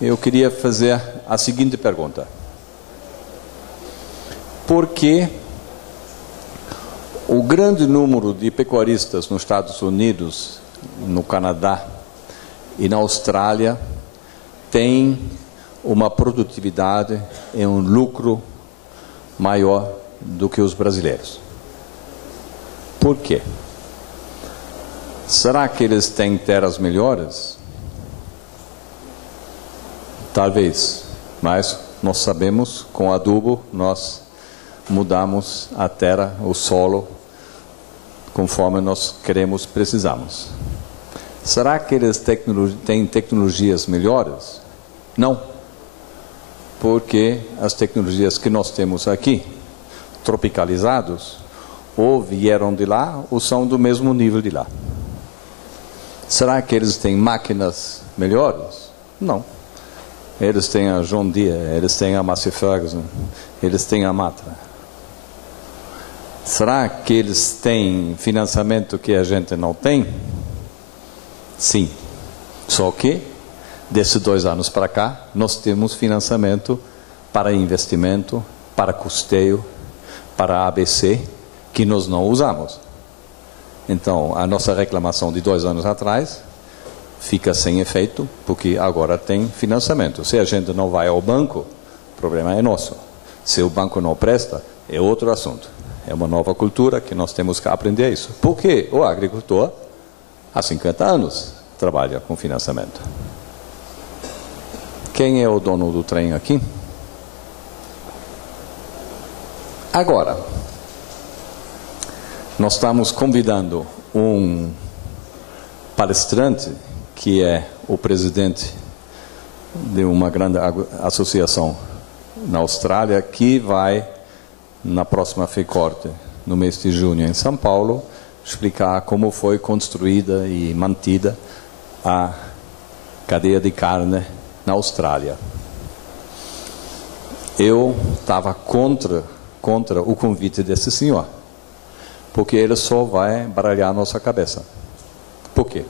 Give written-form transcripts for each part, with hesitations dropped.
eu queria fazer a seguinte pergunta. Por que o grande número de pecuaristas nos Estados Unidos, no Canadá e na Austrália tem uma produtividade e um lucro maior do que os brasileiros? Por quê? Será que eles têm terras melhores? Talvez, mas nós sabemos, com adubo, nós mudamos a terra, o solo, conforme nós queremos, precisamos. Será que eles têm tecnologias melhores? Não. Porque as tecnologias que nós temos aqui, tropicalizados, ou vieram de lá, ou são do mesmo nível de lá. Será que eles têm máquinas melhores? Não. Eles têm a John Deere, eles têm a Massey Ferguson, eles têm a Matra. Será que eles têm financiamento que a gente não tem? Sim. Só que, desses 2 anos para cá, nós temos financiamento para investimento, para custeio, para ABC, que nós não usamos. Então, a nossa reclamação de 2 anos atrás fica sem efeito, porque agora tem financiamento. Se a gente não vai ao banco, o problema é nosso. Se o banco não presta, é outro assunto. É uma nova cultura que nós temos que aprender isso. Porque o agricultor, há 50 anos, trabalha com financiamento. Quem é o dono do trem aqui? Agora, nós estamos convidando um palestrante, que é o presidente de uma grande associação na Austrália, que vai, na próxima FECORTE, no mês de junho, em São Paulo, explicar como foi construída e mantida a cadeia de carne na Austrália. Eu estava contra o convite desse senhor, porque ele só vai baralhar a nossa cabeça. Por quê?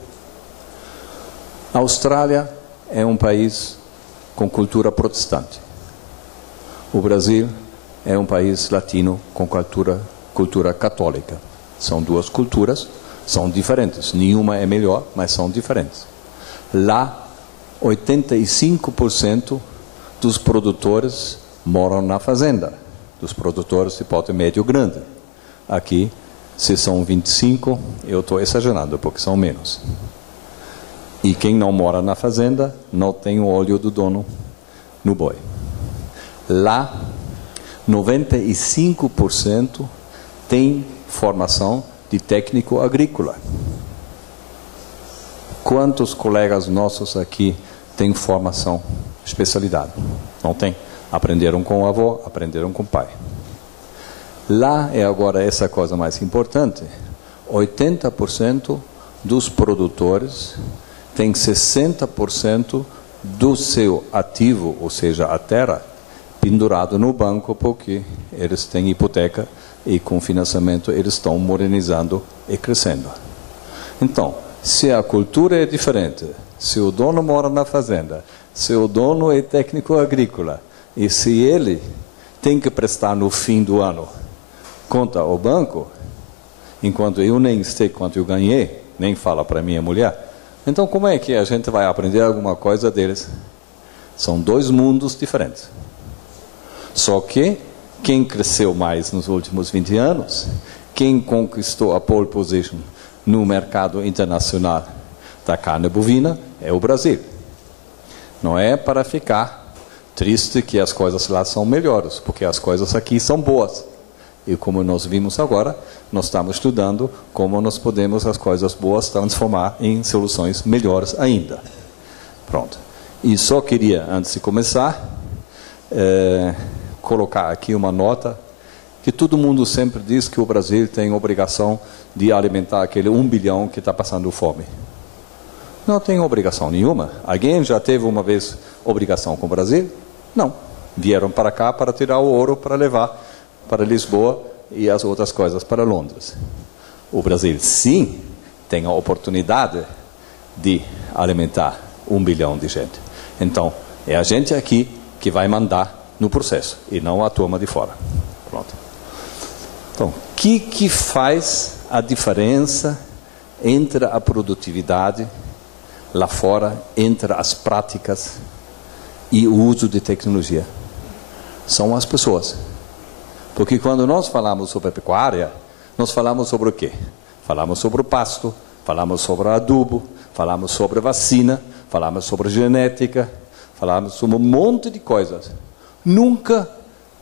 A Austrália é um país com cultura protestante. O Brasil é um país latino com cultura católica. São 2 culturas, são diferentes. Nenhuma é melhor, mas são diferentes. Lá, 85% dos produtores moram na fazenda, dos produtores de porte médio grande. Aqui, se são 25, eu estou exagerando, porque são menos. E quem não mora na fazenda não tem o olho do dono no boi. Lá, 95% tem formação de técnico agrícola. Quantos colegas nossos aqui têm formação, especialidade? Não tem. Aprenderam com o avô, aprenderam com o pai. Lá é agora essa coisa mais importante. 80% dos produtores têm 60% do seu ativo, ou seja, a terra, pendurado no banco, porque eles têm hipoteca e com financiamento eles estão modernizando e crescendo. Então, se a cultura é diferente, se o dono mora na fazenda, se o dono é técnico agrícola, e se ele tem que prestar no fim do ano conta ao banco, enquanto eu nem sei quanto eu ganhei, nem fala para minha mulher, então como é que a gente vai aprender alguma coisa deles? São 2 mundos diferentes. Só que quem cresceu mais nos últimos 20 anos, quem conquistou a pole position no mercado internacional da carne bovina é o Brasil. Não é para ficar triste que as coisas lá são melhores, porque as coisas aqui são boas. E como nós vimos agora, nós estamos estudando como nós podemos as coisas boas transformar em soluções melhores ainda. Pronto. E só queria, antes de começar, colocar aqui uma nota, que todo mundo sempre diz que o Brasil tem obrigação de alimentar aquele 1 bilhão que está passando fome. Não tem obrigação nenhuma. Alguém já teve uma vez obrigação com o Brasil? Não. Vieram para cá para tirar o ouro para levar para Lisboa e as outras coisas para Londres. O Brasil, sim, tem a oportunidade de alimentar 1 bilhão de gente. Então, É a gente aqui que vai mandar no processo, e não a turma de fora. Pronto. Então, o que faz a diferença entre a produtividade lá fora, entre as práticas e o uso de tecnologia? São as pessoas. Porque quando nós falamos sobre a pecuária, nós falamos sobre o quê? Falamos sobre o pasto, falamos sobre o adubo, falamos sobre vacina, falamos sobre genética, falamos sobre um monte de coisas. Nunca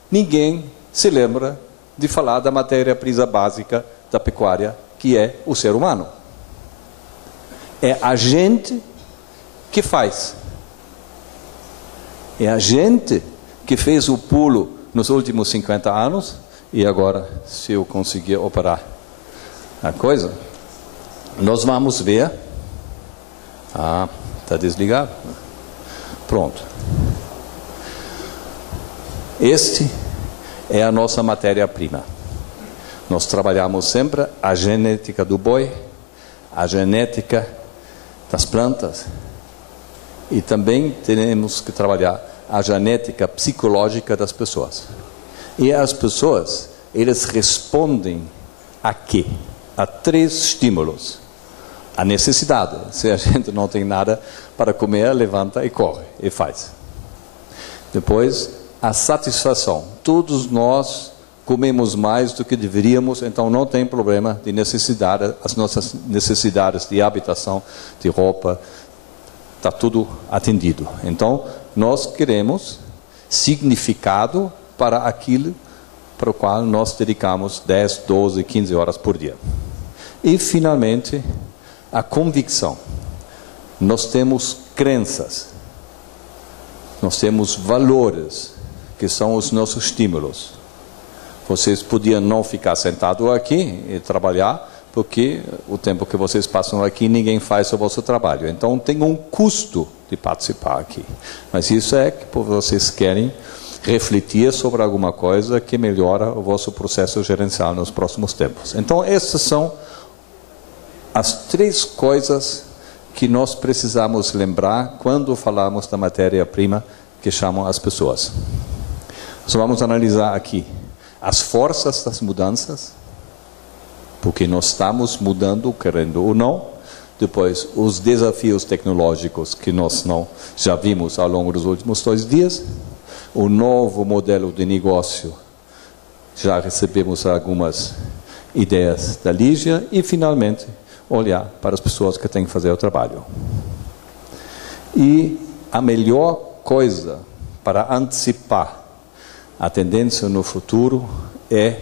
ninguém se lembra de falar da matéria-prima básica da pecuária, que é o ser humano. É a gente que faz. É a gente que fez o pulo nos últimos 50 anos, e agora, se eu conseguir operar a coisa, nós vamos ver. Ah, está desligado? Pronto. Este é a nossa matéria-prima. Nós trabalhamos sempre a genética do boi, a genética das plantas, e também temos que trabalhar a genética psicológica das pessoas. E as pessoas, eles respondem a quê? A 3 estímulos. A necessidade. Se a gente não tem nada para comer, levanta e corre, e faz. Depois, a satisfação. Todos nós comemos mais do que deveríamos, então não tem problema de necessidade, as nossas necessidades de habitação, de roupa, está tudo atendido. Então, nós queremos significado para aquilo para o qual nós dedicamos 10, 12, 15 horas por dia. E, finalmente, a convicção. Nós temos crenças, nós temos valores, que são os nossos estímulos. Vocês podiam não ficar sentados aqui e trabalhar, porque o tempo que vocês passam aqui, ninguém faz o vosso trabalho. Então, tem um custo de participar aqui. Mas isso é que vocês querem refletir sobre alguma coisa que melhora o vosso processo gerencial nos próximos tempos. Então, essas são as 3 coisas que nós precisamos lembrar quando falamos da matéria-prima que chamam as pessoas. Nós vamos analisar aqui as forças das mudanças, porque nós estamos mudando, querendo ou não. Depois, os desafios tecnológicos que nós não já vimos ao longo dos últimos 2 dias. O novo modelo de negócio, já recebemos algumas ideias da Lígia. E, finalmente, olhar para as pessoas que têm que fazer o trabalho. E a melhor coisa para antecipar a tendência no futuro é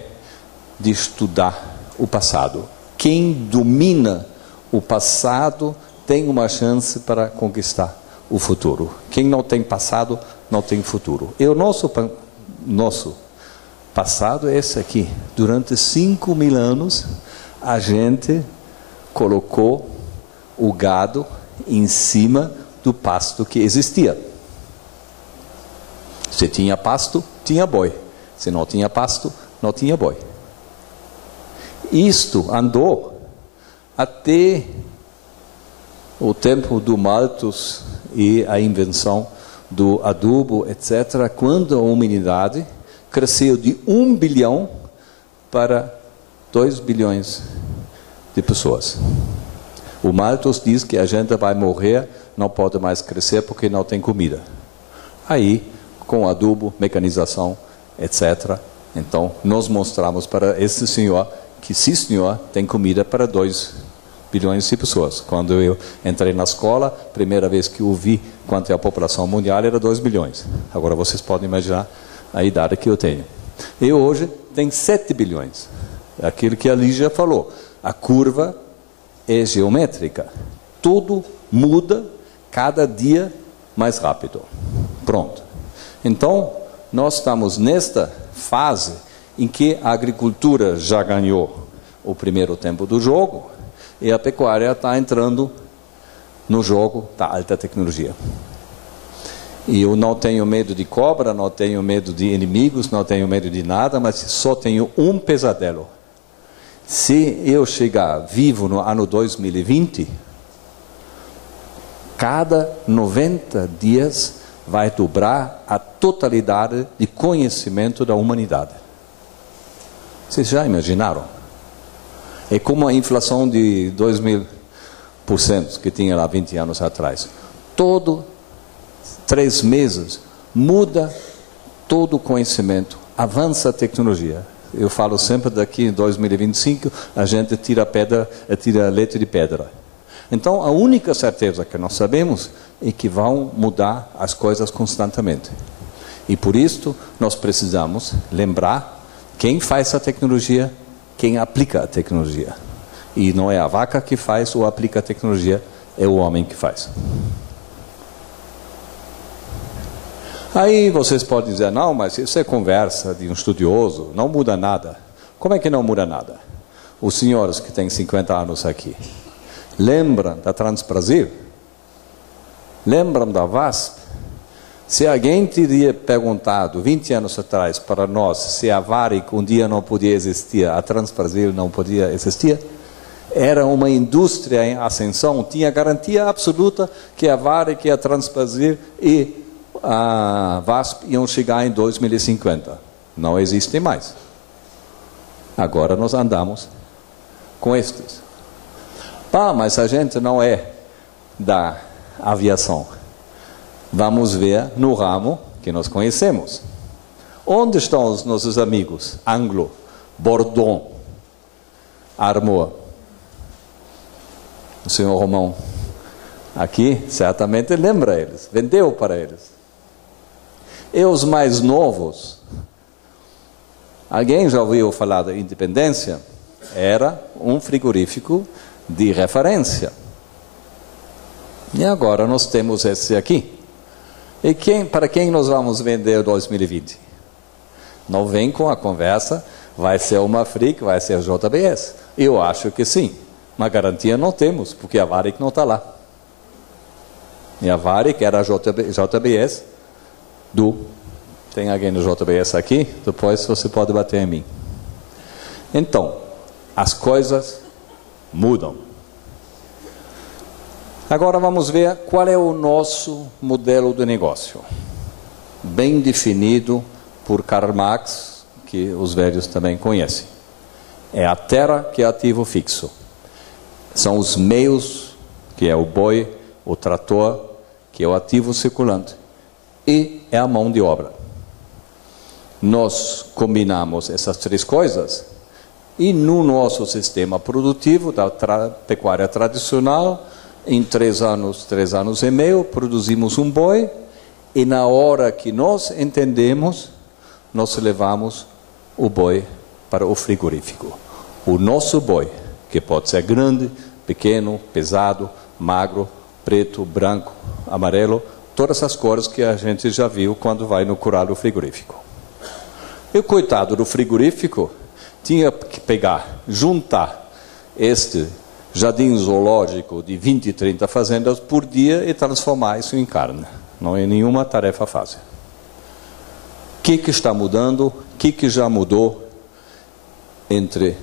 de estudar o passado. Quem domina o passado tem uma chance para conquistar o futuro. Quem não tem passado, não tem futuro. E o nosso passado é esse aqui. Durante 5.000 anos, a gente colocou o gado em cima do pasto que existia. Se tinha pasto, tinha boi. Se não tinha pasto, não tinha boi. Isto andou até o tempo do Malthus e a invenção do adubo, etc., quando a humanidade cresceu de 1 bilhão para 2 bilhões de pessoas. O Malthus diz que a gente vai morrer, não pode mais crescer porque não tem comida. Aí, com adubo, mecanização, etc., então nós mostramos para esse senhor que, sim senhor, tem comida para 2 bilhões de pessoas. Quando eu entrei na escola, primeira vez que eu vi quanto é a população mundial era 2 bilhões. Agora vocês podem imaginar a idade que eu tenho. E hoje tem 7 bilhões. Aquilo que a Lígia falou. A curva é geométrica. Tudo muda cada dia mais rápido. Pronto. Então, nós estamos nesta fase em que a agricultura já ganhou o primeiro tempo do jogo e a pecuária está entrando no jogo da alta tecnologia. E eu não tenho medo de cobra, não tenho medo de inimigos, não tenho medo de nada, mas só tenho um pesadelo. Se eu chegar vivo no ano 2020, cada 90 dias vai dobrar a totalidade de conhecimento da humanidade. Vocês já imaginaram? É como a inflação de 2.000% que tinha lá 20 anos atrás. Todo 3 meses muda todo o conhecimento, avança a tecnologia. Eu falo sempre daqui em 2025 a gente tira leite de pedra. Então a única certeza que nós sabemos é que vão mudar as coisas constantemente. E por isso nós precisamos lembrar quem faz a tecnologia, quem aplica a tecnologia. E não é a vaca que faz ou aplica a tecnologia, é o homem que faz. Aí vocês podem dizer, não, mas isso é conversa de um estudioso, não muda nada. Como é que não muda nada? Os senhores que têm 50 anos aqui, lembram da Transbrasil? Lembram da VASP? Se alguém teria perguntado 20 anos atrás para nós se a Varig um dia não podia existir, a Transbrasil não podia existir, era uma indústria em ascensão, tinha garantia absoluta que a Varig, a Transbrasil e a VASP iam chegar em 2050. Não existem mais. Agora nós andamos com estes. Mas a gente não é da aviação. Vamos ver no ramo que nós conhecemos. Onde estão os nossos amigos? Anglo, Bordon, Armour. O senhor Romão aqui certamente lembra eles, vendeu para eles. E os mais novos, alguém já ouviu falar da Independência? Era um frigorífico de referência. E agora nós temos esse aqui. E para quem nós vamos vender 2020? Não vem com a conversa, vai ser uma Frick, vai ser a JBS. Eu acho que sim. Uma garantia não temos, porque a Varig não está lá. E a Varig era a JBS tem alguém no JBS aqui? Depois você pode bater em mim. Então, as coisas mudam. Agora vamos ver qual é o nosso modelo de negócio. Bem definido por Karl Marx, que os velhos também conhecem. É a terra que é ativo fixo. São os meios, que é o boi, o trator, que é o ativo circulante. E é a mão de obra. Nós combinamos essas 3 coisas e no nosso sistema produtivo da pecuária tradicional, em 3 anos e meio, produzimos um boi e na hora que nós entendemos, nós levamos o boi para o frigorífico. O nosso boi, que pode ser grande, pequeno, pesado, magro, preto, branco, amarelo, todas as cores que a gente já viu quando vai no curral do frigorífico. E o coitado do frigorífico tinha que juntar este jardim zoológico de 20, 30 fazendas por dia e transformar isso em carne. Não é nenhuma tarefa fácil. O que está mudando? O que já mudou entre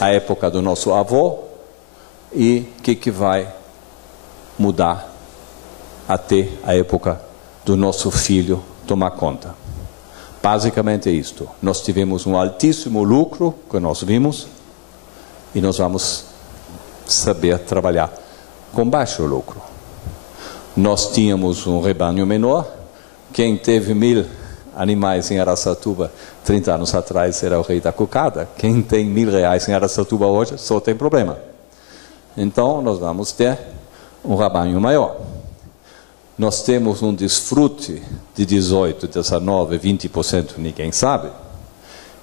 a época do nosso avô e o que vai mudar até a época do nosso filho tomar conta? Basicamente é isto. Nós tivemos um altíssimo lucro, que nós vimos, e nós vamos saber trabalhar com baixo lucro. Nós tínhamos um rebanho menor. Quem teve 1000 animais em Araçatuba 30 anos atrás era o rei da cocada. Quem tem R$1.000 em Araçatuba hoje só tem problema. Então nós vamos ter um rebanho maior. Nós temos um desfrute de 18, 19, 20%, ninguém sabe.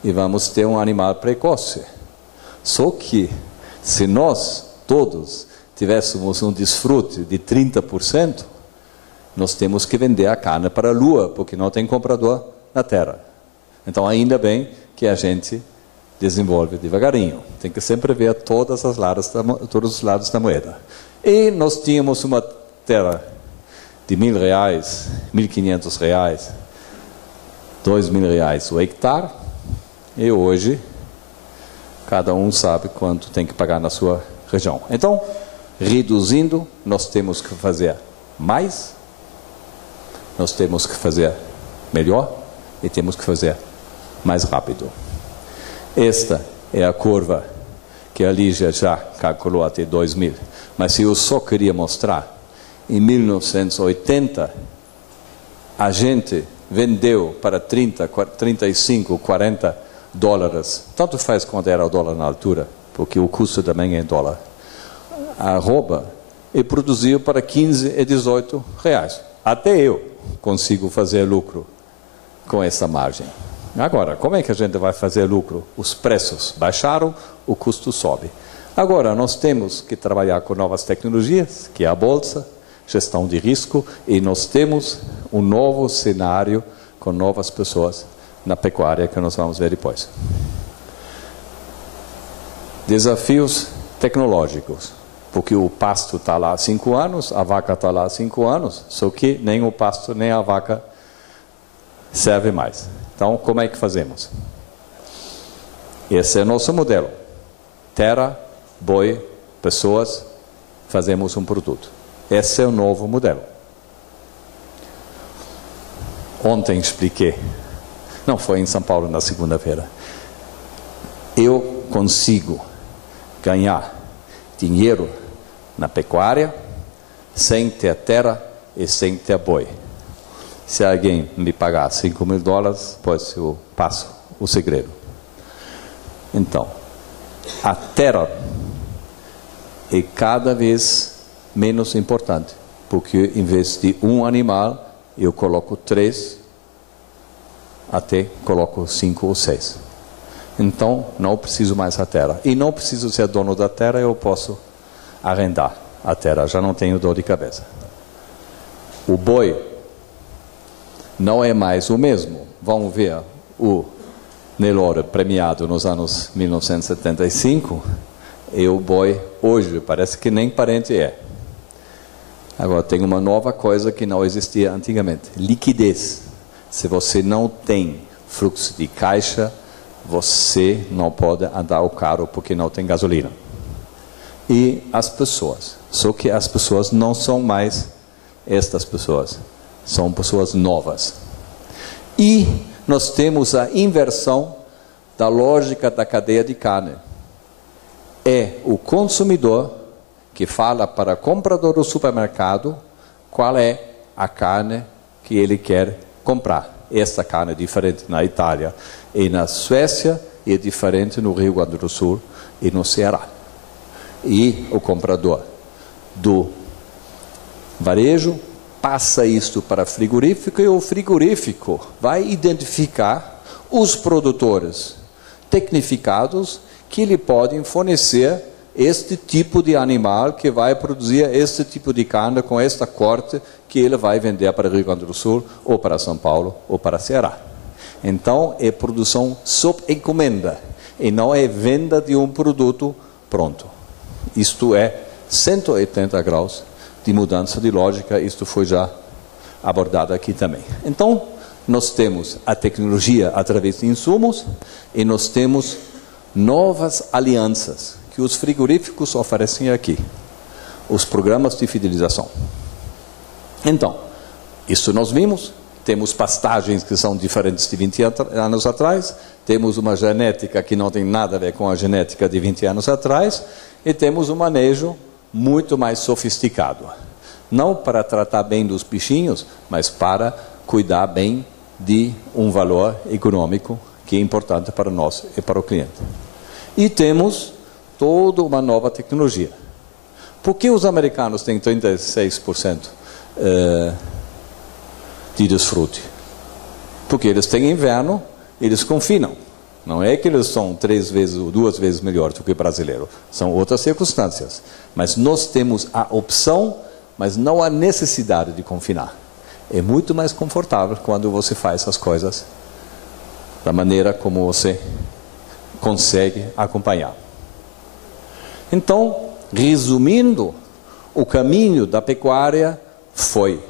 E vamos ter um animal precoce. Só que, se nós todos tivéssemos um desfrute de 30%, nós temos que vender a carne para a lua, porque não tem comprador na terra. Então, ainda bem que a gente desenvolve devagarinho. Tem que sempre ver todos os lados da moeda. E nós tínhamos uma terra de R$1.000, R$1.500, R$2.000 o hectare, e hoje cada um sabe quanto tem que pagar na sua região. Então, reduzindo, nós temos que fazer mais nós temos que fazer melhor e temos que fazer mais rápido. Esta é a curva que a Lígia já calculou até 2000. Mas eu só queria mostrar, em 1980, a gente vendeu para 30, 35, 40 dólares. Tanto faz quanto era o dólar na altura, porque o custo também é em dólar. A roupa e produziu para 15 e 18 reais. Até eu consigo fazer lucro com essa margem. Agora, como é que a gente vai fazer lucro? Os preços baixaram, o custo sobe. Agora, nós temos que trabalhar com novas tecnologias, que é a bolsa, gestão de risco, e nós temos um novo cenário com novas pessoas na pecuária que nós vamos ver depois. Desafios tecnológicos, porque o pasto está lá há 5 anos, a vaca está lá há 5 anos, só que nem o pasto nem a vaca serve mais. Então, como é que fazemos? Esse é o nosso modelo. Terra, boi, pessoas, fazemos um produto. Esse é o novo modelo. Ontem expliquei, não foi em São Paulo na segunda-feira, eu consigo ganhar dinheiro na pecuária sem ter terra e sem ter boi. Se alguém me pagar $5.000, pois eu passo o segredo. Então, a terra é cada vez menos importante, porque em vez de um animal, eu coloco 3, até coloco 5 ou 6. Então, não preciso mais da terra. E não preciso ser dono da terra, eu posso arrendar a terra, já não tenho dor de cabeça. O boi não é mais o mesmo. Vamos ver o Nelore premiado nos anos 1975, e o boi hoje parece que nem parente é. Agora tem uma nova coisa que não existia antigamente: liquidez. Se você não tem fluxo de caixa, você não pode andar o carro porque não tem gasolina. E as pessoas, só que as pessoas não são mais estas pessoas, são pessoas novas. E nós temos a inversão da lógica da cadeia de carne. É o consumidor que fala para o comprador do supermercado qual é a carne que ele quer comprar. Essa carne é diferente na Itália e na Suécia, e é diferente no Rio Grande do Sul e no Ceará. E o comprador do varejo passa isto para frigorífico, e o frigorífico vai identificar os produtores tecnificados que lhe podem fornecer este tipo de animal que vai produzir este tipo de carne com esta corte que ele vai vender para o Rio Grande do Sul, ou para São Paulo, ou para Ceará. Então, é produção sob encomenda, e não é venda de um produto pronto. Isto é 180 graus de mudança de lógica, isto foi já abordado aqui também. Então, nós temos a tecnologia através de insumos, e nós temos novas alianças que os frigoríficos oferecem aqui, os programas de fidelização. Então, isso nós vimos, temos pastagens que são diferentes de 20 anos atrás, temos uma genética que não tem nada a ver com a genética de 20 anos atrás, e temos um manejo muito mais sofisticado. Não para tratar bem dos bichinhos, mas para cuidar bem de um valor econômico que é importante para nós e para o cliente. E temos toda uma nova tecnologia. Por que os americanos têm 36% de desfrute? Porque eles têm inverno, eles confinam. Não é que eles são 3 vezes ou 2 vezes melhor do que o brasileiro. São outras circunstâncias. Mas nós temos a opção, mas não a necessidade de confinar. É muito mais confortável quando você faz as coisas da maneira como você consegue acompanhar. Então, resumindo, o caminho da pecuária foi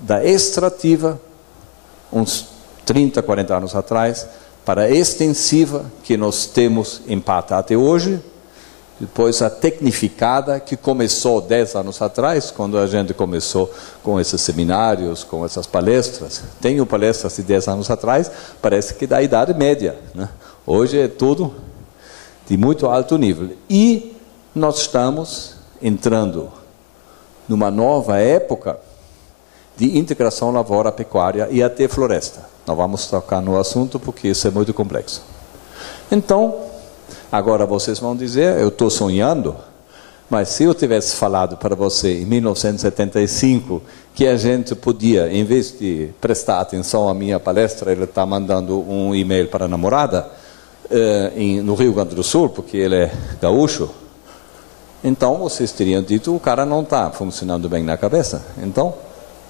da extrativa, uns 30, 40 anos atrás, para a extensiva, que nós temos em Pata até hoje, depois a tecnificada, que começou 10 anos atrás, quando a gente começou com esses seminários, com essas palestras. Tenho palestras de 10 anos atrás, parece que da Idade Média, né? Hoje é tudo de muito alto nível. E nós estamos entrando numa nova época de integração lavoura-pecuária e até floresta. Não vamos tocar no assunto porque isso é muito complexo. Então, agora vocês vão dizer, eu estou sonhando, mas se eu tivesse falado para você em 1975 que a gente podia, em vez de prestar atenção à minha palestra, ele está mandando um e-mail para a namorada no Rio Grande do Sul, porque ele é gaúcho, então vocês teriam dito, o cara não está funcionando bem na cabeça. Então,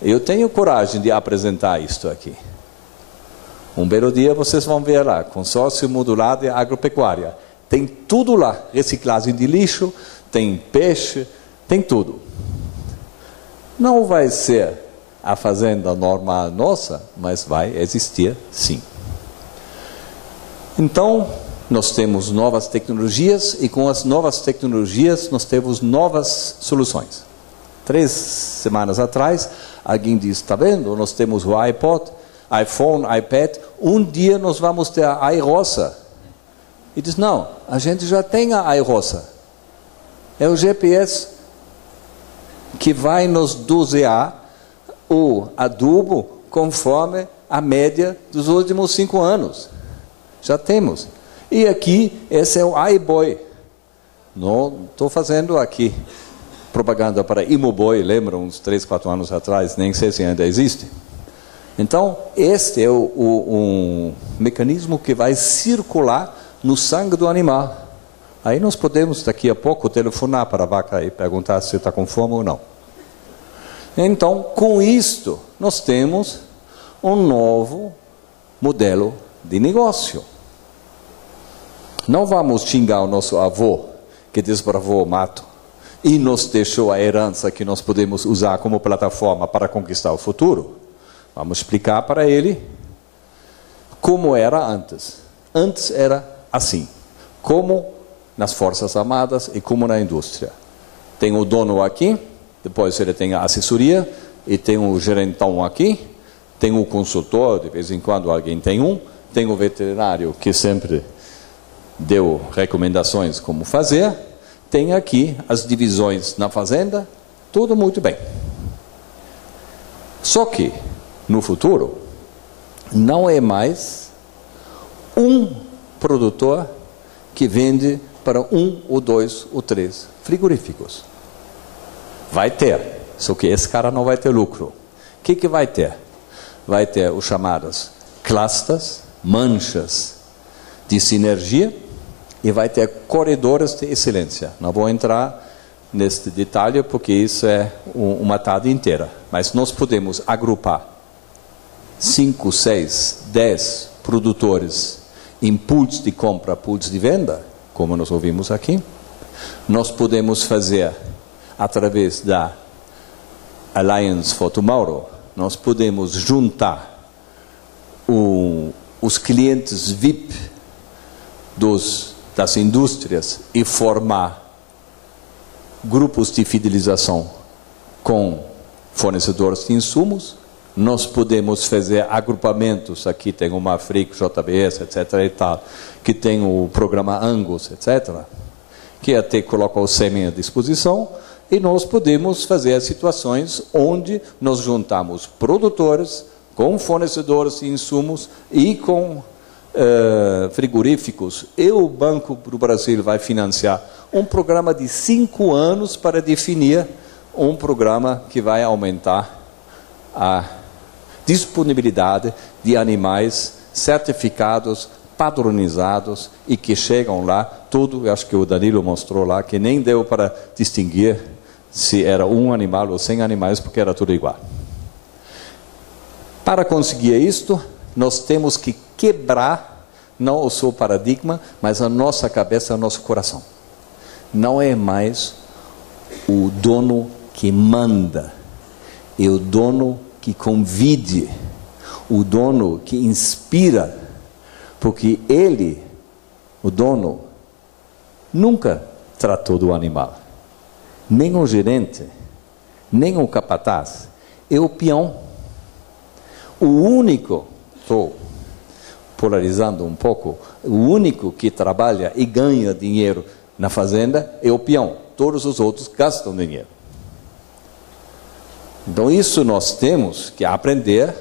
eu tenho coragem de apresentar isto aqui. Um belo dia vocês vão ver lá, consórcio modulado de agropecuária. Tem tudo lá, reciclagem de lixo, tem peixe, tem tudo. Não vai ser a fazenda normal nossa, mas vai existir sim. Então, nós temos novas tecnologias e com as novas tecnologias nós temos novas soluções. 3 semanas atrás, alguém disse, está vendo, nós temos o iPod, iPhone, iPad, um dia nós vamos ter a iRoça. E diz, não, a gente já tem a iRoça. É o GPS que vai nos dosear o adubo conforme a média dos últimos 5 anos. Já temos. E aqui, esse é o iBoy. Não estou fazendo aqui propaganda para Imoboy, lembram, uns 3, 4 anos atrás, nem sei se ainda existe. Então, este é um mecanismo que vai circular no sangue do animal. Aí nós podemos, daqui a pouco, telefonar para a vaca e perguntar se está com fome ou não. Então, com isto, nós temos um novo modelo de negócio. Não vamos xingar o nosso avô, que desbravou o mato, e nos deixou a herança que nós podemos usar como plataforma para conquistar o futuro. Vamos explicar para ele como era antes. Antes era assim, como nas Forças Armadas e como na indústria. Tem o dono aqui, depois ele tem a assessoria, e tem o gerentão aqui, tem o consultor, de vez em quando alguém tem o veterinário que sempre deu recomendações como fazer, tem aqui as divisões na fazenda, tudo muito bem. Só que, no futuro, não é mais um produtor que vende para 1 ou 2 ou 3 frigoríficos. Vai ter, só que esse cara não vai ter lucro. O que vai ter? Vai ter os chamados clusters, manchas de sinergia, e vai ter corredores de excelência. Não vou entrar neste detalhe, porque isso é uma tarde inteira. Mas nós podemos agrupar 5, 6, 10 produtores em pools de compra, pools de venda, como nós ouvimos aqui. Nós podemos fazer, através da Alliance for Tomorrow, nós podemos juntar os clientes VIP das indústrias e formar grupos de fidelização com fornecedores de insumos. Nós podemos fazer agrupamentos, aqui tem o Mafric, JBS, etc. e tal, que tem o programa Angus, etc., que até coloca o sêmen à disposição, e nós podemos fazer situações onde nós juntamos produtores com fornecedores de insumos e com frigoríficos, e o Banco do Brasil vai financiar um programa de 5 anos para definir um programa que vai aumentar a disponibilidade de animais certificados, padronizados e que chegam lá, tudo, eu acho que o Danilo mostrou lá, que nem deu para distinguir se era um animal ou 100 animais, porque era tudo igual. Para conseguir isto, nós temos que quebrar não o seu paradigma, mas a nossa cabeça, o nosso coração. Não é mais o dono que manda, é o dono que convide, o dono que inspira, porque ele, o dono, nunca tratou do animal. Nem o gerente, nem o capataz, é o peão. O único, estou polarizando um pouco, o único que trabalha e ganha dinheiro na fazenda é o peão. Todos os outros gastam dinheiro. Então isso nós temos que aprender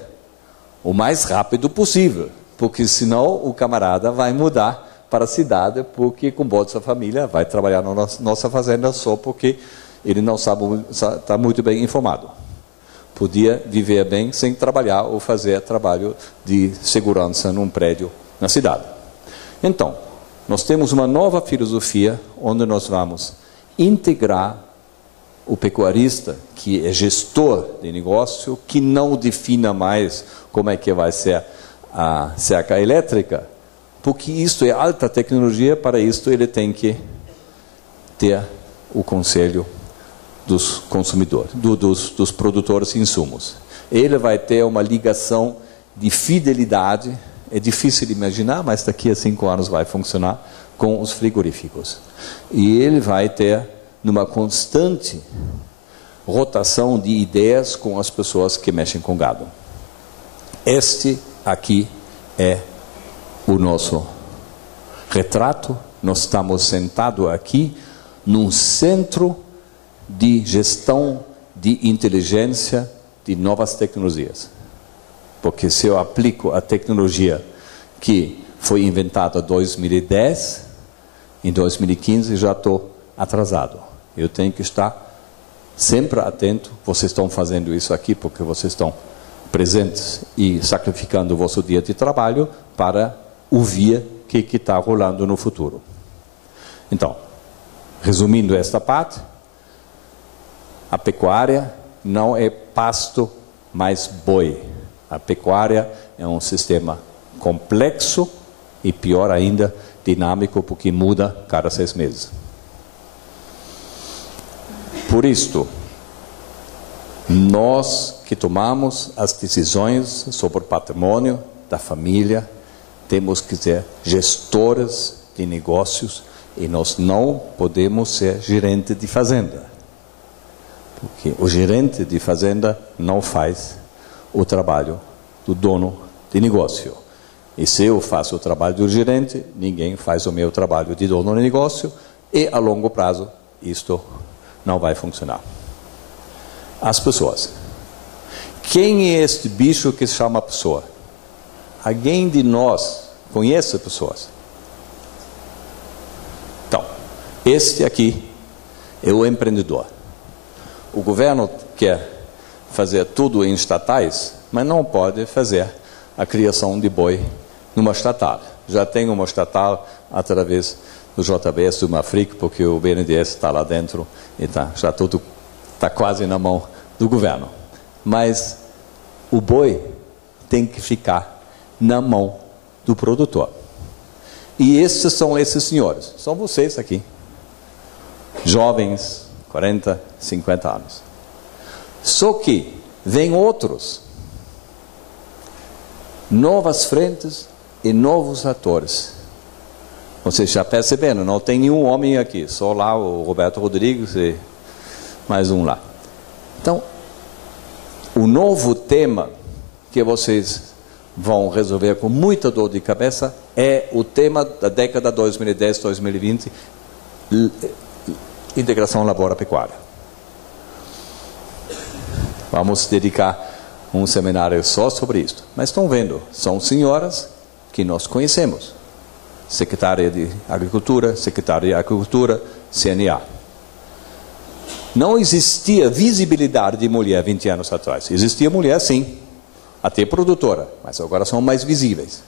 o mais rápido possível, porque senão o camarada vai mudar para a cidade, porque com Bolsa Família vai trabalhar na nossa fazenda só porque ele não está muito bem informado. Podia viver bem sem trabalhar ou fazer trabalho de segurança num prédio na cidade. Então, nós temos uma nova filosofia onde nós vamos integrar o pecuarista, que é gestor de negócio, que não defina mais como é que vai ser a cerca elétrica, porque isto é alta tecnologia, para isto ele tem que ter o conselho dos consumidores, dos produtores de insumos. Ele vai ter uma ligação de fidelidade, é difícil de imaginar, mas daqui a 5 anos vai funcionar, com os frigoríficos. E ele vai ter numa constante rotação de ideias com as pessoas que mexem com gado. Este aqui é o nosso retrato. Nós estamos sentados aqui num centro de gestão de inteligência de novas tecnologias. Porque se eu aplico a tecnologia que foi inventada em 2010, em 2015 já estou atrasado. Eu tenho que estar sempre atento. Vocês estão fazendo isso aqui porque vocês estão presentes e sacrificando o vosso dia de trabalho para ouvir o que está rolando no futuro. Então, resumindo esta parte, a pecuária não é pasto, mas boi. A pecuária é um sistema complexo e, pior ainda, dinâmico, porque muda cada 6 meses. Por isto, nós que tomamos as decisões sobre o patrimônio da família, temos que ser gestores de negócios e nós não podemos ser gerente de fazenda. Porque o gerente de fazenda não faz o trabalho do dono de negócio. E se eu faço o trabalho do gerente, ninguém faz o meu trabalho de dono de negócio e a longo prazo isto não vai funcionar. As pessoas. Quem é este bicho que se chama pessoa? Alguém de nós conhece pessoas? Então, este aqui é o empreendedor. O governo quer fazer tudo em estatais, mas não pode fazer a criação de boi numa estatal. Já tem uma estatal através do JBS, do Mafric, porque o BNDES está lá dentro e já tudo está quase na mão do governo. Mas o boi tem que ficar na mão do produtor. E esses são esses senhores, são vocês aqui, jovens, 40, 50 anos. Só que vem outros, novas frentes e novos atores. Vocês já perceberam, não tem nenhum homem aqui, só lá o Roberto Rodrigues e mais um lá. Então, o novo tema que vocês vão resolver com muita dor de cabeça é o tema da década 2010-2020, integração lavoura-pecuária. Vamos dedicar um seminário só sobre isso. Mas estão vendo, são senhoras que nós conhecemos. Secretária de Agricultura, Secretária de Agricultura, CNA. Não existia visibilidade de mulher 20 anos atrás. Existia mulher sim, até produtora, mas agora são mais visíveis.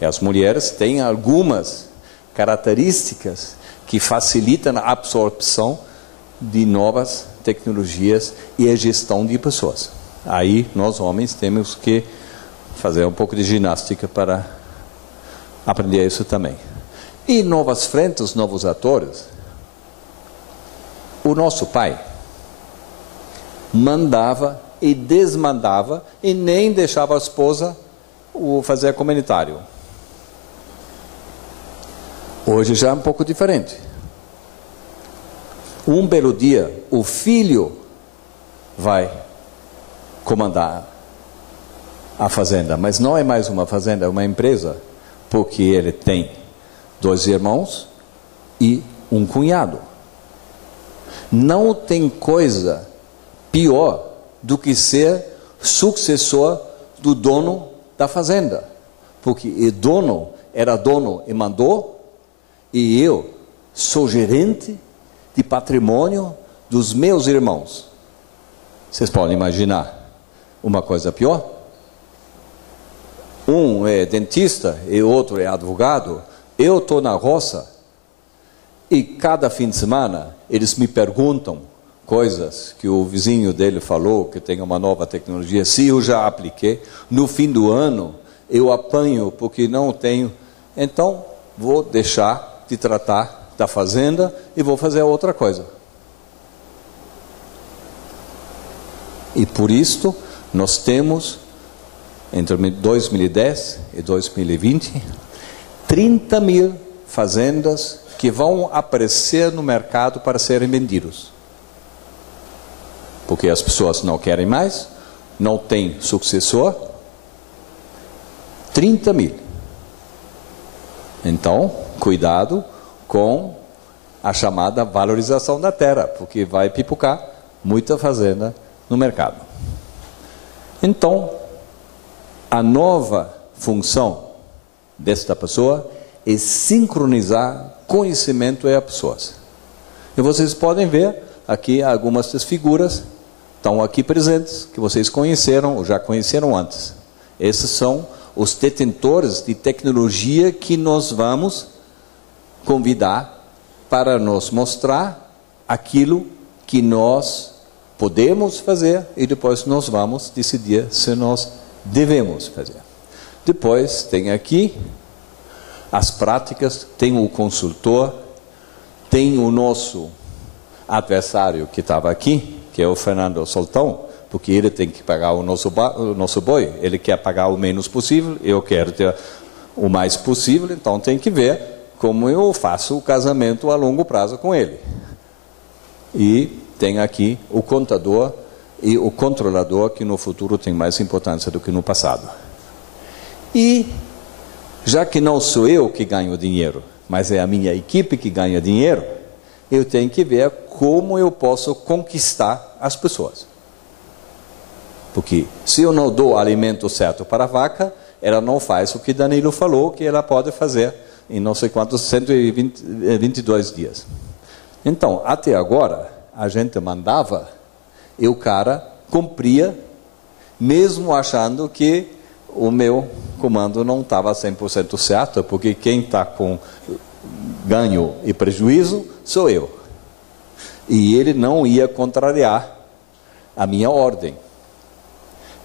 E as mulheres têm algumas características que facilitam a absorção de novas tecnologias e a gestão de pessoas. Aí nós homens temos que fazer um pouco de ginástica para aprender isso também. E novas frentes, novos atores. O nosso pai mandava e desmandava e nem deixava a esposa fazer comunitário. Hoje já é um pouco diferente. Um belo dia, o filho vai comandar a fazenda, mas não é mais uma fazenda, é uma empresa, porque ele tem 2 irmãos e um cunhado. Não tem coisa pior do que ser sucessor do dono da fazenda, porque o dono era dono e mandou, e eu sou gerente de patrimônio dos meus irmãos. Vocês podem imaginar uma coisa pior? Um é dentista e o outro é advogado. Eu estou na roça e cada fim de semana eles me perguntam coisas que o vizinho dele falou, que tem uma nova tecnologia, se eu já apliquei. No fim do ano eu apanho porque não tenho. Então vou deixar de tratar da fazenda e vou fazer outra coisa. E por isto nós temos, entre 2010 e 2020, 30 mil fazendas que vão aparecer no mercado para serem vendidos. Porque as pessoas não querem mais, não tem sucessor. 30 mil. Então, cuidado com a chamada valorização da terra, porque vai pipocar muita fazenda no mercado. Então, a nova função desta pessoa é sincronizar conhecimento e as pessoas. E vocês podem ver aqui algumas das figuras estão aqui presentes, que vocês conheceram ou já conheceram antes. Esses são os detentores de tecnologia que nós vamos convidar para nos mostrar aquilo que nós podemos fazer e depois nós vamos decidir se nós devemos fazer. Depois tem aqui as práticas, tem o consultor, tem o nosso adversário que estava aqui, que é o Fernando Soltão, porque ele tem que pagar o nosso boi, ele quer pagar o menos possível, eu quero ter o mais possível, então tem que ver como eu faço o casamento a longo prazo com ele. E tem aqui o contador e o controlador, que no futuro tem mais importância do que no passado. E, já que não sou eu que ganho dinheiro, mas é a minha equipe que ganha dinheiro, eu tenho que ver como eu posso conquistar as pessoas. Porque se eu não dou o alimento certo para a vaca, ela não faz o que Danilo falou que ela pode fazer em não sei quantos, 122 dias. Então, até agora, a gente mandava e o cara cumpria, mesmo achando que o meu comando não estava 100% certo, porque quem está com ganho e prejuízo sou eu. E ele não ia contrariar a minha ordem.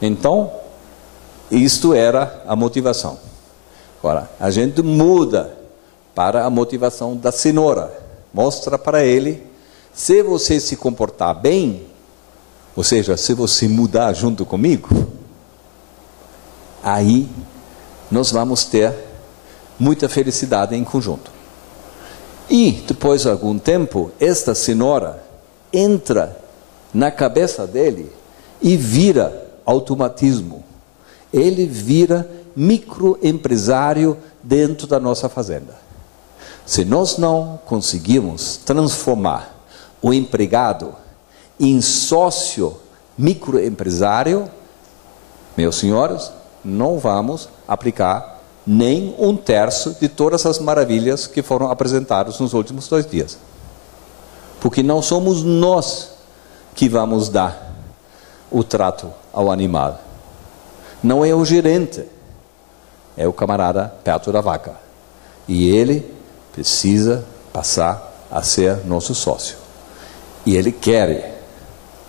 Então, isto era a motivação. Agora, a gente muda para a motivação da cenoura. Mostra para ele, se você se comportar bem, ou seja, se você mudar junto comigo, aí nós vamos ter muita felicidade em conjunto. E, depois de algum tempo, esta cenoura entra na cabeça dele e vira automatismo. Ele vira microempresário dentro da nossa fazenda. Se nós não conseguimos transformar o empregado em sócio microempresário, meus senhores, não vamos aplicar nem 1/3 de todas as maravilhas que foram apresentadas nos últimos 2 dias. Porque não somos nós que vamos dar o trato ao animal. Não é o gerente, é o camarada perto da vaca. E ele precisa passar a ser nosso sócio. E ele quer,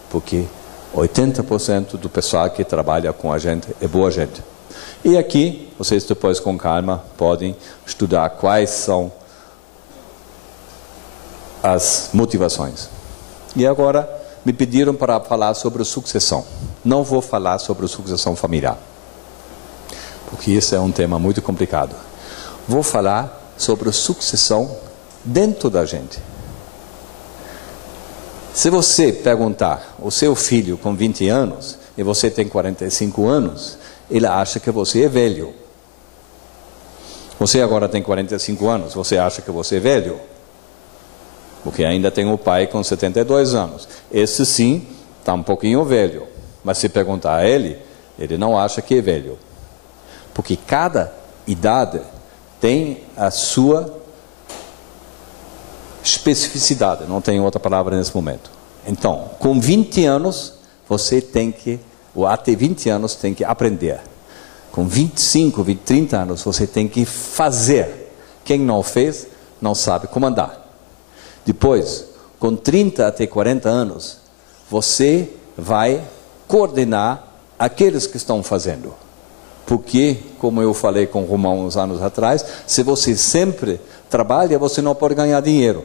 porque 80% do pessoal que trabalha com a gente é boa gente. E aqui, vocês depois com calma podem estudar quais são as motivações. E agora me pediram para falar sobre sucessão. Não vou falar sobre sucessão familiar, porque esse é um tema muito complicado. Vou falar sobre sucessão dentro da gente. Se você perguntar o seu filho com 20 anos, e você tem 45 anos, ele acha que você é velho. Você agora tem 45 anos, você acha que você é velho? Porque ainda tem o pai com 72 anos. Esse sim, está um pouquinho velho. Mas se perguntar a ele, ele não acha que é velho. Porque cada idade tem a sua especificidade, não tem outra palavra nesse momento. Então, com 20 anos, você tem que, ou até 20 anos, tem que aprender. Com 25, 30 anos, você tem que fazer. Quem não fez, não sabe comandar. Depois, com 30 até 40 anos, você vai coordenar aqueles que estão fazendo. Porque, como eu falei com o Romão uns anos atrás, se você sempre trabalha, você não pode ganhar dinheiro.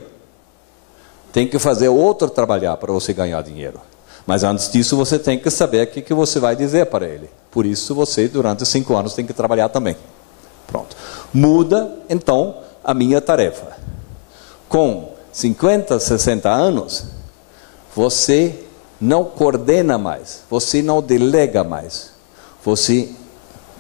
Tem que fazer outro trabalhar para você ganhar dinheiro. Mas antes disso, você tem que saber o que você vai dizer para ele. Por isso, você, durante 5 anos, tem que trabalhar também. Pronto. Muda, então, a minha tarefa. Com 50, 60 anos, você não coordena mais, você não delega mais. Você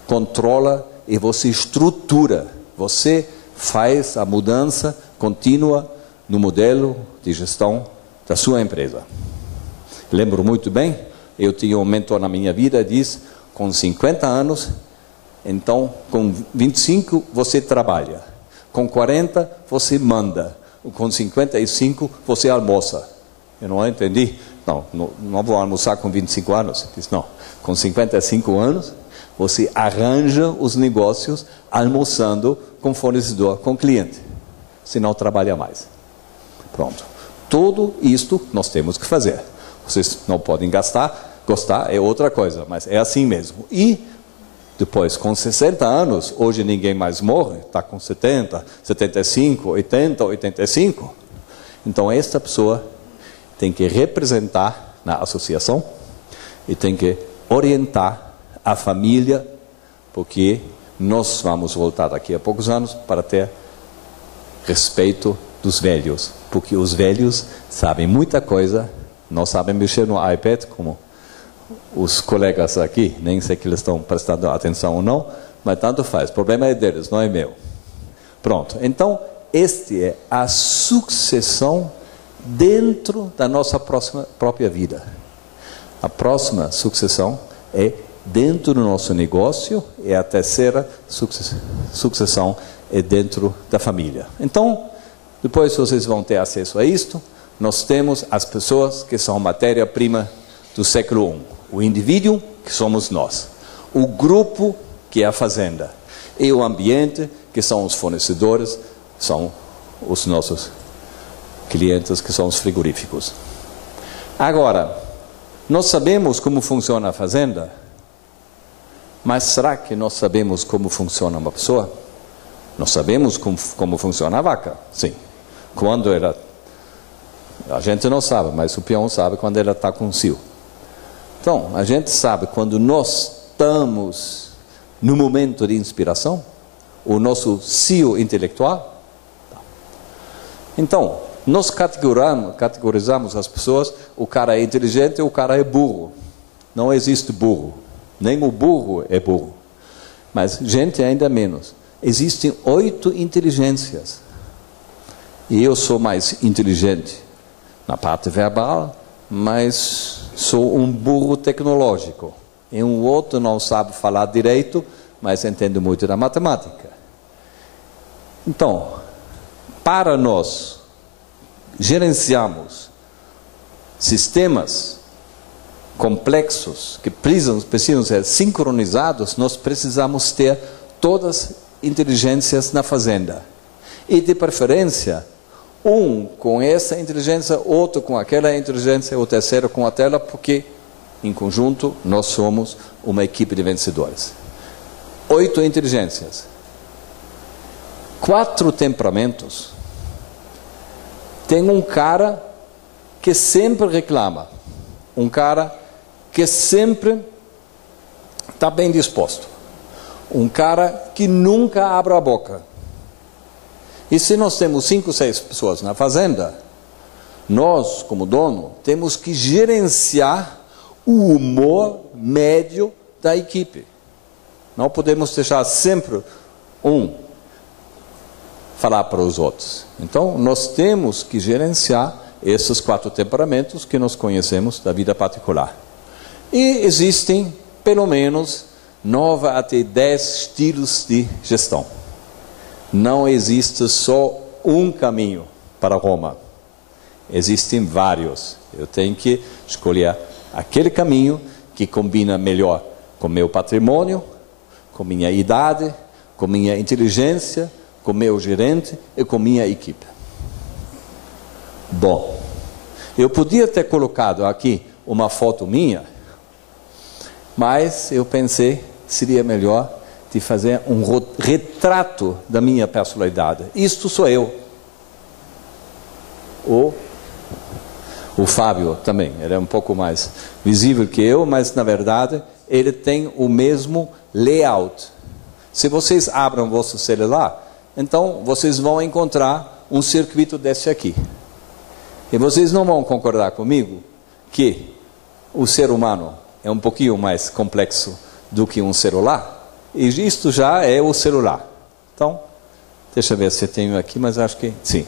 controla e você estrutura. Você faz a mudança contínua no modelo de gestão da sua empresa. Lembro muito bem, eu tinha um mentor na minha vida, diz, com 50 anos, então com 25 você trabalha, com 40 você manda, com 55 você almoça. Eu não entendi, não vou almoçar com 25 anos. Diz, não, com 55 anos você arranja os negócios almoçando com fornecedor, com cliente, senão trabalha mais. Pronto. Tudo isto nós temos que fazer. Vocês não podem gostar é outra coisa, mas é assim mesmo. E depois, com 60 anos, hoje ninguém mais morre, está com 70, 75, 80, 85. Então, esta pessoa tem que representar na associação e tem que orientar a família, porque nós vamos voltar daqui a poucos anos para ter respeito dos velhos, porque os velhos sabem muita coisa, não sabem mexer no iPad, como os colegas aqui, nem sei que eles estão prestando atenção ou não, mas tanto faz, o problema é deles, não é meu. Pronto, então, esta é a sucessão dentro da nossa própria vida. A próxima sucessão é dentro do nosso negócio, e a terceira sucessão é dentro da família. Então, depois vocês vão ter acesso a isto. Nós temos as pessoas que são matéria-prima do século I. O indivíduo, que somos nós. O grupo, que é a fazenda. E o ambiente, que são os fornecedores, são os nossos clientes, que são os frigoríficos. Agora, nós sabemos como funciona a fazenda, mas será que nós sabemos como funciona uma pessoa? Nós sabemos como funciona a vaca, sim. Quando ela... A gente não sabe, mas o peão sabe quando ela está com cio. Então, a gente sabe quando nós estamos no momento de inspiração, o nosso cio intelectual. Então, nós categorizamos as pessoas, o cara é inteligente e o cara é burro. Não existe burro. Nem o burro é burro. Mas gente ainda menos. Existem 8 inteligências. E eu sou mais inteligente na parte verbal, mas sou um burro tecnológico. E um outro não sabe falar direito, mas entende muito da matemática. Então, para nós gerenciarmos sistemas complexos que precisam ser sincronizados, nós precisamos ter todas as inteligências na fazenda. E de preferência, um com essa inteligência, outro com aquela inteligência, o terceiro com aquela, porque em conjunto nós somos uma equipe de vencedores. 8 inteligências. 4 temperamentos. Tem um cara que sempre reclama. Um cara que sempre está bem disposto. Um cara que nunca abre a boca. E se nós temos 5, 6 pessoas na fazenda, Nós, como dono, temos que gerenciar o humor médio da equipe. Não podemos deixar sempre um falar para os outros. Então, nós temos que gerenciar esses 4 temperamentos que nós conhecemos da vida particular. E existem, pelo menos, 9 até 10 estilos de gestão. Não existe só um caminho para Roma. Existem vários. Eu tenho que escolher aquele caminho que combina melhor com meu patrimônio, com minha idade, com minha inteligência, com meu gerente e com minha equipe. Bom, eu podia ter colocado aqui uma foto minha, mas eu pensei seria melhor de fazer um retrato da minha personalidade. Isto sou eu. O Fábio também, ele é um pouco mais visível que eu, mas na verdade ele tem o mesmo layout. Se vocês abrem o vosso celular, então vocês vão encontrar um circuito desse aqui. E vocês não vão concordar comigo que o ser humano é um pouquinho mais complexo do que um celular? E isto já é o celular. Então, deixa eu ver se eu tenho aqui, mas acho que sim.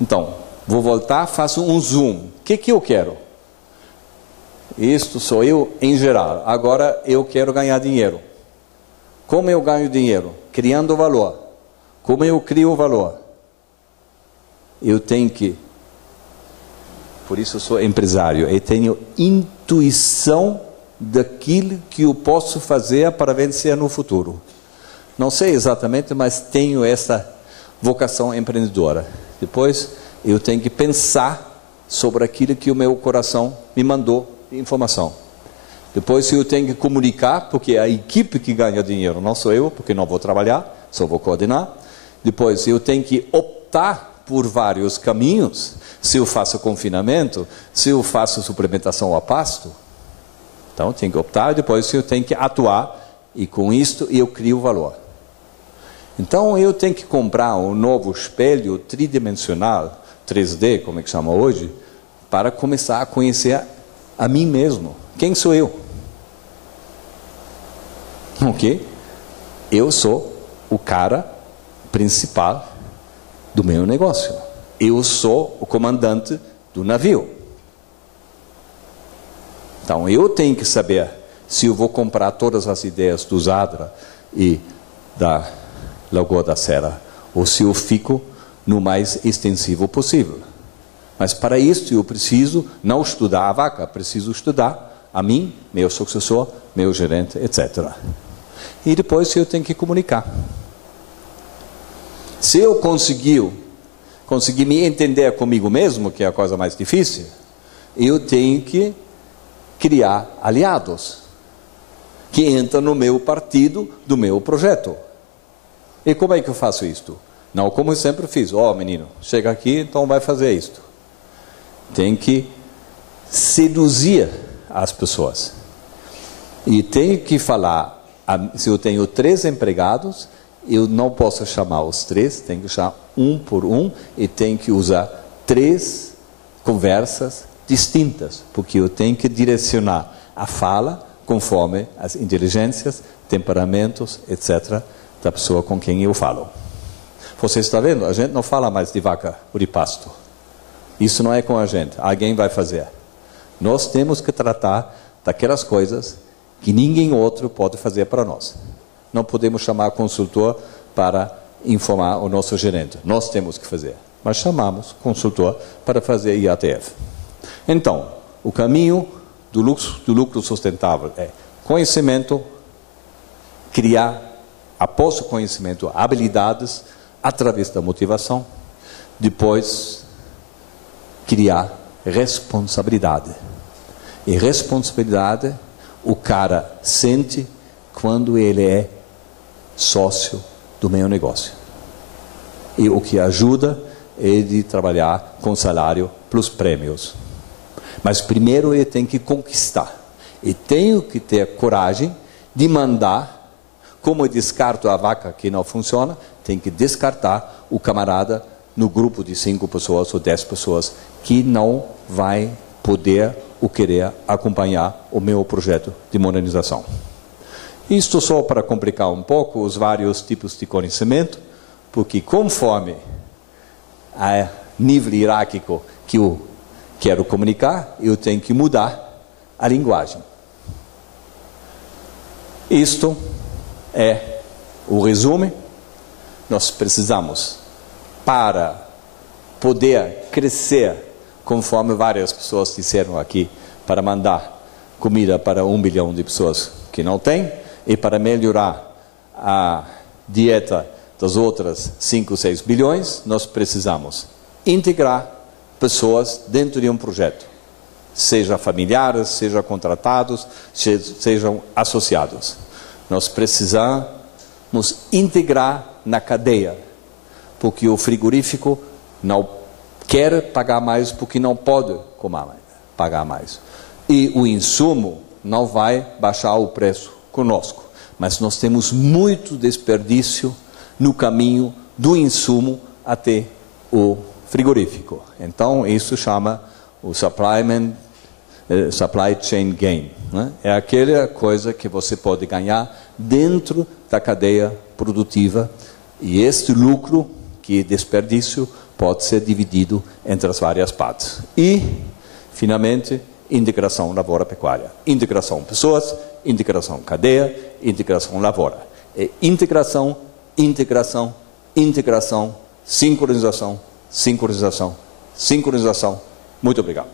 Então, vou voltar, faço um zoom. O que eu quero? Isto sou eu em geral. Agora eu quero ganhar dinheiro. Como eu ganho dinheiro? Criando valor. Como eu crio valor? Eu tenho que... Por isso eu sou empresário. Eu tenho intuição daquilo que eu posso fazer para vencer no futuro. Não sei exatamente, mas tenho essa vocação empreendedora. Depois eu tenho que pensar sobre aquilo que o meu coração me mandou de informação. Depois eu tenho que comunicar, porque é a equipe que ganha dinheiro, não sou eu, porque não vou trabalhar, só vou coordenar. Depois eu tenho que optar por vários caminhos, se eu faço confinamento, se eu faço suplementação a pasto. Então, tenho que optar, depois eu tenho que atuar, e com isto eu crio valor. Então, eu tenho que comprar um novo espelho tridimensional, 3D, como é que chama hoje, para começar a conhecer a mim mesmo. Quem sou eu? Ok? Eu sou o cara principal do meu negócio. Eu sou o comandante do navio. Então, eu tenho que saber se eu vou comprar todas as ideias do Zadra e da Lagoa da Serra, ou se eu fico no mais extensivo possível. Mas para isso eu preciso não estudar a vaca, preciso estudar a mim, meu sucessor, meu gerente, etc. E depois eu tenho que comunicar. Se eu conseguir me entender comigo mesmo, que é a coisa mais difícil, eu tenho que criar aliados que entram no meu partido, do meu projeto. E como é que eu faço isto? Não como eu sempre fiz. Menino, chega aqui, então vai fazer isto. Tem que seduzir as pessoas. E tenho que falar, se eu tenho 3 empregados, eu não posso chamar os 3, tenho que chamar um por um, e tenho que usar 3 conversas distintas, porque eu tenho que direcionar a fala conforme as inteligências, temperamentos, etc., da pessoa com quem eu falo. Você está vendo? A gente não fala mais de vaca ou de pasto. Isso não é com a gente. Alguém vai fazer. Nós temos que tratar daquelas coisas que ninguém outro pode fazer para nós. Não podemos chamar consultor para informar o nosso gerente. Nós temos que fazer. Mas chamamos consultor para fazer IATF. Então, o caminho do lucro sustentável é conhecimento, criar, após o conhecimento, habilidades através da motivação, depois criar responsabilidade. E responsabilidade o cara sente quando ele é sócio do meu negócio. E o que ajuda é de trabalhar com salário plus prêmios. Mas primeiro eu tenho que conquistar. E tenho que ter coragem de mandar, como eu descarto a vaca que não funciona, tenho que descartar o camarada no grupo de 5 pessoas ou 10 pessoas que não vai poder ou querer acompanhar o meu projeto de modernização. Isto só para complicar um pouco os vários tipos de conhecimento, porque conforme a nível hierárquico que eu quero comunicar, eu tenho que mudar a linguagem. Isto é o resumo. Nós precisamos, para poder crescer, conforme várias pessoas disseram aqui, para mandar comida para 1 bilhão de pessoas que não têm, e para melhorar a dieta das outras 5, 6 bilhões, nós precisamos integrar pessoas dentro de um projeto, seja familiares, seja contratados, sejam associados. Nós precisamos integrar na cadeia, porque o frigorífico não quer pagar mais porque não pode pagar mais. E o insumo não vai baixar o preço conosco, mas nós temos muito desperdício no caminho do insumo até o frigorífico. Então, isso chama o supply chain gain, né? É aquela coisa que você pode ganhar dentro da cadeia produtiva, e este lucro, que é desperdício, pode ser dividido entre as várias partes. E, finalmente, integração lavoura-pecuária. Integração pessoas, integração cadeia, integração lavoura. É integração, integração, integração, sincronização, sincronização, sincronização. Muito obrigado.